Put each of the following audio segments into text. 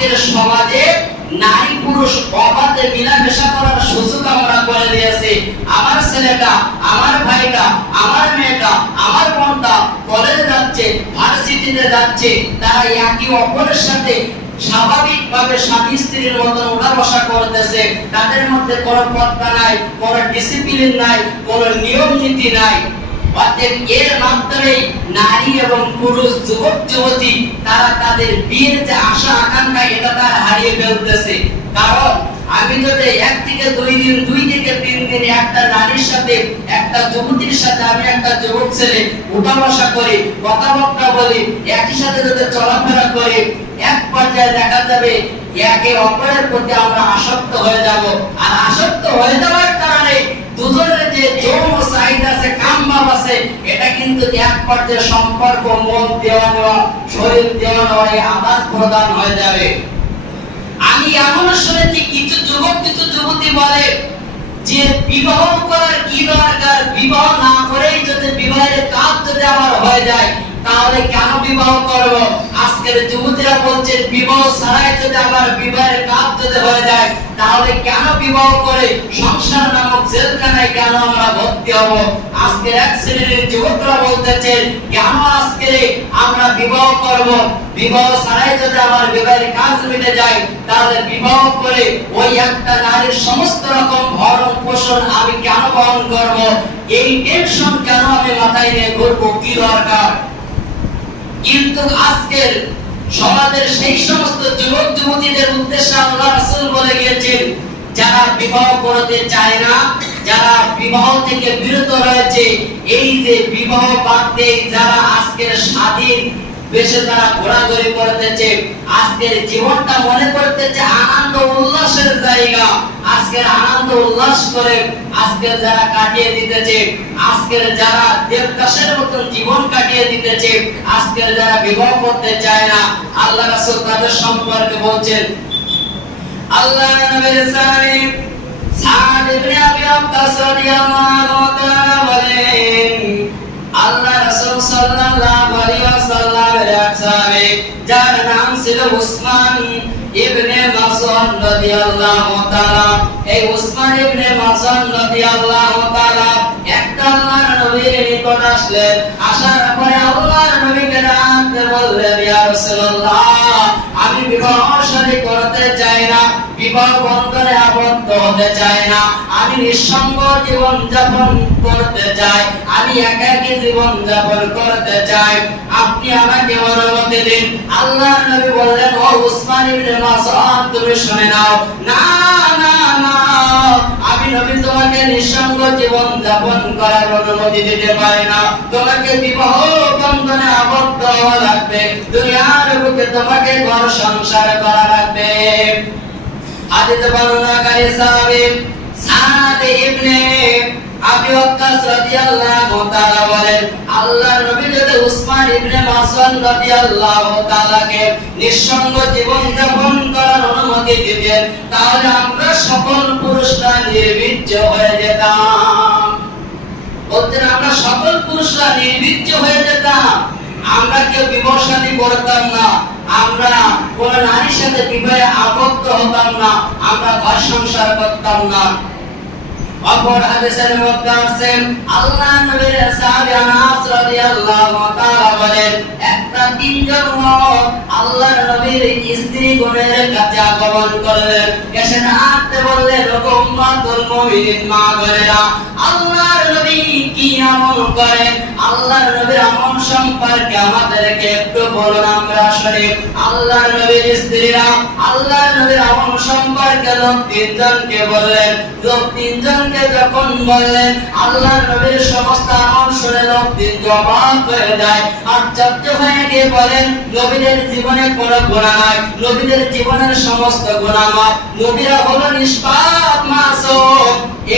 আজকের সমাজে নারী পুরুষ অবাধে মিলামেশা করার সুযোগ আমরা করে দিয়েছি। আমার ছেলেটা, আমার ভাইটা, আমার মেয়েটা, আমার বোনটা কলেজে যাচ্ছে ভার্সিটিতে যাচ্ছে, তারা একই অপরের সাথে স্বাভাবিকভাবে স্বামী স্ত্রীর মতন ওঠা বসা করতেছে। তাদের মধ্যে কোনো পদ্মা নাই, কোনো ডিসিপ্লিন নাই, কোনো নিয়ম নীতি নাই। অতএব এর মাধ্যমে নারী এবং পুরুষ, যুবক, যুবতী, তারা তাদের বিয়ের যে আশা, আকাঙ্ক্ষা, এটা তারা হারিয়ে ফেলতেছে। কারণ আমি যদি এক থেকে দুই দিন, দুই থেকে তিন দিন একটা নারীর সাথে, একটা যুবতীর সাথে আমি একটা যুবক ছেলে উঠা বসা করি কথাবার্তা বলি, একই সাথে যদি চলাফেরা করি, এক পর্যায়ে দেখা যাবে একে অপরের প্রতি আমরা আসক্ত হয়ে যাব। আর আসক্ত হয়ে যাওয়ার কারণে দুজনের প্রদান হয়ে যাবে। আমি এমন শুনেছি, কিছু যুবক, কিছু যুবতী বলে যে বিবাহ করার কি দরকার? বিবাহ না করেই যদি বিবাহের কাজ যদি আমার হয়ে যায় তাহলে কেন বিবাহ করব? আজকের যুবতীরা বলছে বিবাহ ছাড়াই যদি আমার বিবাহের কাজ যদি হয়ে যায়, তাহলে কেন বিবাহ করে? সংসার নামক জেলখানায় কেন আমরা ভর্তি হব? আজকের এক শ্রেণির যুবকরা বলতেছে কেন আজকে আমরা বিবাহ করব? বিবাহ ছাড়াই যদি আমার বিবাহের কাজ মিটে যায়, তাহলে বিবাহ করে ওই একটা নারীর সমস্ত রকম ভরণ পোষণ আমি কেন বহন করব? এই টেনশন কেন আমি মাথায় নিয়ে ঘুরবো? কি দরকার? কিন্তু আজকের সমাজের সেই সমস্ত যুবক, যুবতীদের উদ্দেশ্যে আল্লাহ রাসূল বলে গিয়েছেন, যারা বিবাহ করতে চায় না, যারা বিবাহ থেকে বিরত রয়েছে, এই যে বিবাহ বাদ যারা আজকের স্বাধীন বেশে তারা ঘোরাঘুরি করতেছে, আজকের জীবনটা মনে করতেছে আনন্দ উল্লাসের জায়গা, আজকের আনন্দ উল্লাস করে আজকের যারা কাটিয়ে দিতেছে, আজকের যারা মতন জীবন কাটিয়ে দিতেছে আজকের যারা বিবাহ করতে চায় না, আল্লাহ রাসূল তাদের সম্পর্কে বলছেন, আল্লাহ নবীর সামনে সাদ ইবনে আবি ওয়াক্কাস রাদিয়াল্লাহু তাআলা বলেন, আল্লাহ রাসূল সাল্লাল্লাহু আলাইহি ওয়াসাল্লামের এক সাহাবী, যার নাম ছিল উসমান ইবনে মাসউদ রাদিয়াল্লাহু তাআলা। এই উসমান ইবনে মাসউদ রাদিয়াল্লাহু তাআলা একটা নবীর নিকট আসলেন। আসার পরে আল্লাহর নবীকে ডাকতে বললেন, ইয়া রাসূলুল্লাহ, আমি বিবাহ শাদী করতে চাই না, বিবাহ বন্ধনে আবদ্ধ হতে চাই না, আমি নিঃসঙ্গ জীবন যাপন করতে চাই, আমি একাকী জীবন যাপন করতে চাই, আপনি আমাকে অনুমতি দিন। আল্লাহর নবী বললেন, ও উসমান ইবনে মাসউদ, তুমি শুনে নাও। না না না। আমি তোমাকে নিঃসঙ্গ জীবন যাপন করার অনুমতি দিতে পারি না। তোমাকে বিবাহ বন্ধনে আবদ্ধ হওয়া লাগবে। দুনিয়ার বুকে তোমাকে ঘর সংসার করা লাগবে। ইবনে আবি মাসউদ রাদিয়াল্লাহু তাআলাকে নিঃসঙ্গ জীবন যাপন করার অনুমতি দিতেন, তাহলে আমরা সকল পুরুষরা নির্বীর্য হয়ে যেতাম। বলতেন, আমরা সকল পুরুষরা নির্বীর্য হয়ে যেতাম। আমরা কেউ শাদী করতাম না। আমরা কোন নারীর সাথে বিবাহে আবদ্ধ হতাম না। আমরা ঘর সংসার করতাম না। অপর হাদিসের মধ্যে আছেন আল্লাহ নবীর সাহাবী আনাস রাদিয়াল্লাহু তাআলা বলেন, একটা তিনজন লোক আল্লাহর নবীর স্ত্রী গণের কাছে আগমন করলেন এসে নাতে বললেন উম্মাতুল মুমিনিন মা গণেরা আল্লাহর নবী কি আমল করেন আল্লাহর নবীর আমল সম্পর্কে আমাদেরকে একটু বলুন আমরা আল্লাহর নবীর স্ত্রীরা নবীর আমল সম্পর্কে লোক তিনজনকে বললেন। লোক তিনজনকে যখন বললেন নবীর সমস্ত আমল শুনে লোক অবাক হয়ে যায়। হয়ে গিয়ে বলেন, নবীদের জীবনে কোনো গুণা নবীদের জীবনের সমস্ত গুণা মাফ। নবীরা হলো নিষ্পাপ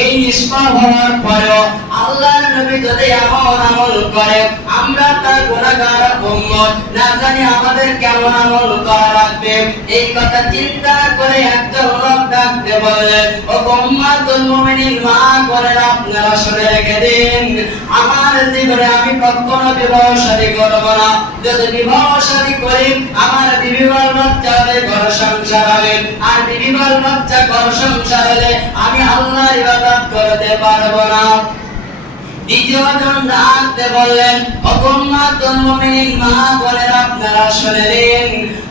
এই নিষ্পাপ হওয়ার পরেও আল্লাহর নবী যদি এমন আমল করে, আমরা তার গুণাগার উম্মত। না জানি আমাদের কেমন আমল করা লাগবে। এই কথা চিন্তা করে একজন লোক ডাকতে বললেন ও উম্মাতুল মুমিনিন, মা করে আপনারা শুনে রেখে দিন। আমার জীবনে আমি কখনো বিবাহ শাদী করব না। যদি বিবাহ করি, আমার বিবাহ বাচ্চা হবে ঘর সংসার বাচ্চা ঘর সংসার হলে আমি আল্লাহর ইবাদত করতে পারব না। দ্বিতীয় জন ডাকতে বললেন অকম্মাতুল মুমিনিন মা বলেন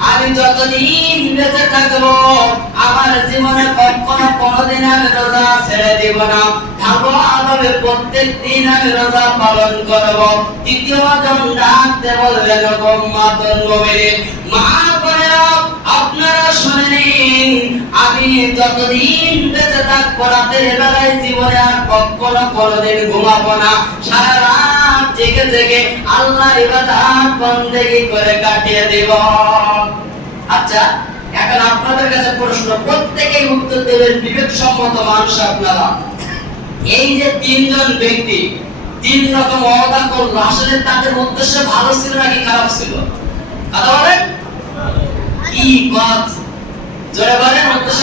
আমি যতদিন আমার জীবনে কখনো কোনোদিন আমি রোজা ছেড়ে দিব না। থাকব প্রত্যেক দিন আমি রোজা পালন করব। তৃতীয় জন ডাকতে বললেন অকম্মাতুল মুমিনিন মা আচ্ছা প্রত্যেকেই উত্তর দেবেন বিবেক সম্মত মানুষ আপনারা। এই যে তিনজন ব্যক্তি, তিন রকম অবদান করল, আসলে তাদের উদ্দেশ্য ভালো ছিল নাকি খারাপ ছিল? কথা বলেন? কি পথ উদ্দেশ্য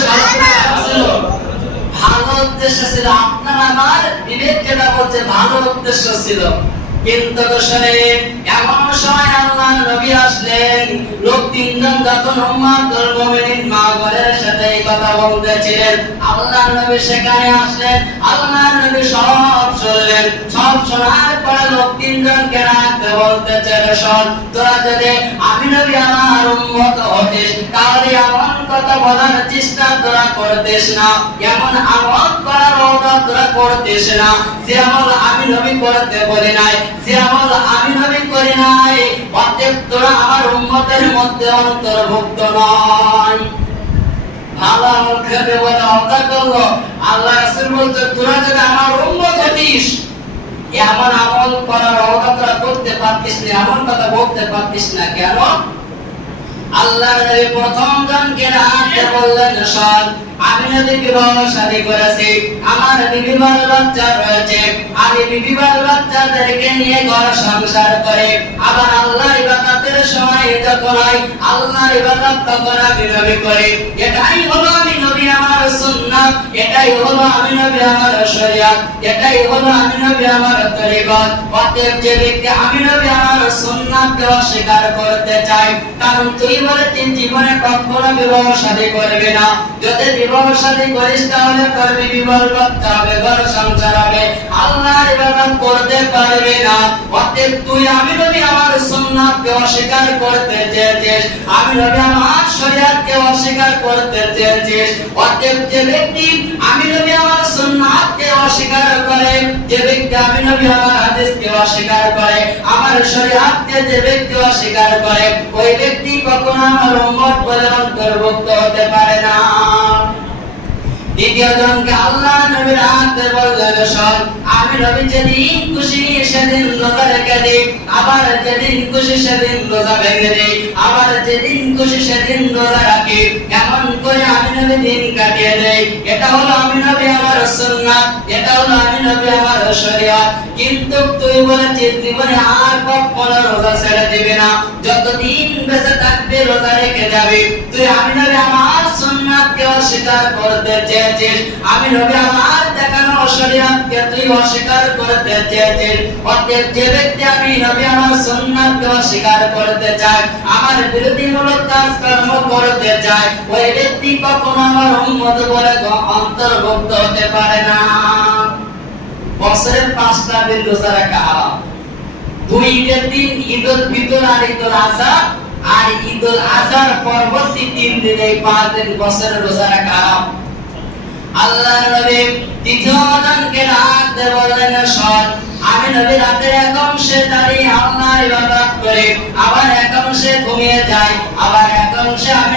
ভালো উদ্দেশ্য ছিল, আপনার আমার বিবেক যেটা বলছে ভালো উদ্দেশ্য ছিল। কিন্তু এমন সময় আল্লাহ নবী আসলেন। লোক তিনজন যখন উম্মাতুল মুমিনিন মা ঘরের সাথে এই কথা বলতেছিলেন আল্লাহ নবী সেখানে আসলেন আল্লাহ নবী সব শুনলেন। সব শোনার পরে লোক তিনজনকে রাখতে বলতেছে রে তোরা যদি আমি নবী আমার উম্মত বলার চেষ্টা তোরা করতিস না। এমন আমল করার ওটা তোরা করতিস না। যে আমল আমি নবী করতে বলি নাই, যে আমল আমি নবী করি নাই, অতএব তোরা আমার উম্মতের মধ্যে অন্তর্ভুক্ত নয়। ভালো আমল করবে বলে অবদা করল, আল্লাহ রাসূল বলতে তোরা যদি আমার উম্মত হতিস, এমন আমল করার অবদা তোরা করতে পারতিস না, এমন কথা বলতে পারতিস না কেন? আল্লাহর নবী প্রথম জনকে রাখতে বললেন, শোন, আমি নবী বিবাহ শাদী করেছি, আমার বিবি বাল বাচ্চা রয়েছে। আমি বিবি বাল বাচ্চাদেরকে নিয়ে ঘর সংসার করে। আবার আল্লাহর ইবাদতের সময় যখন হয়, আল্লাহর ইবাদত তখন আমি নবী করি। এটাই হলো আমি নবী আমার সুন্নাত, এটাই হলো আমি নবী আমার শরিয়ত, এটাই হলো আমি নবী আমার তরিকত অতএব যে ব্যক্তি আমি নবী আমার সুন্নাতকে অস্বীকার করতে চায় কারণ তুই বলেছিস জীবনে কখনো বিবাহ শাদী করবে না। যদি বিবাহ শাদী করিস তাহলে করবি বিবাহ বাচ্চা হবে, ঘর সংসার হবে। আল্লাহর ইবাদত করতে পারবে না। অতএব তুই আমি নবী আমার সুন্নাতকে অস্বীকার করতে চেয়েছিস আমি নবী আমার শরীয়তকে অস্বীকার করতে চেয়েছিস। অতএব যে ব্যক্তি আমি নবী আমার সুন্নাতকে অস্বীকার করে, যে ব্যক্তি আমি নবী আমার হাদিসকে অস্বীকার করে, আমার শরীয়তকে যে ব্যক্তি অস্বীকার করে, ওই ব্যক্তি কখনো আমার উম্মত বলে অন্তর্ভুক্ত হতে পারে না। আল্লাহ নবী রাখতে বললেন আমি যেদিন খুশি সেদিন রেখে দিই, আবার যেদিন খুশি সেদিন রোজা ভেঙে দিই, আবার যেদিন খুশি সেদিন রোজা রাখি করে আমি নবী দিন কাটিয়ে দেই। এটা হলো আমি নবী আমার সুন্নাত, এটা হলো আমি নবী আমার কিন্তু তুই বলেছিস, জীবনে আর কখনো রোজা ছেড়ে দিবি না। যতদিন বেঁচে থাকবে রোজা রেখে যাবি। তুই আমি নবী আমার অস্বীকার করতে চেয়েছিস। আমি আমার দেখানো তুই অস্বীকার করতে চেয়েছিস। অতএব যে ব্যক্তি আমি আমার অস্বীকার করতে আমার বিরোধীমূলক কাজকর্ম করতে ওই ব্যক্তি কখনো আমার উম্মত বলে অন্তর্ভুক্ত হতে পারে না। বছরের পাঁচটা দিন রাখা হারাম দুই ঈদের দিন ঈদুল ফিতর আর ঈদুল আজহা আর ঈদুল আজহার পরবর্তী তিন দিন এই পাঁচ দিন বছরের রোজা রাখা আল্লাহ নবী তৃতীয় জনকে রাখতে বললেন সর আমি নবী রাতের এক অংশে দাঁড়িয়ে আল্লাহ ইবাদত করে, আবার এক অংশে ঘুমিয়ে যাই, আবার এক অংশে আমি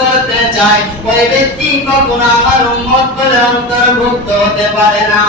করতে চায়। ওই ব্যক্তি কখনো আমার উন্মত বলে অন্তর্ভুক্ত হতে পারে না।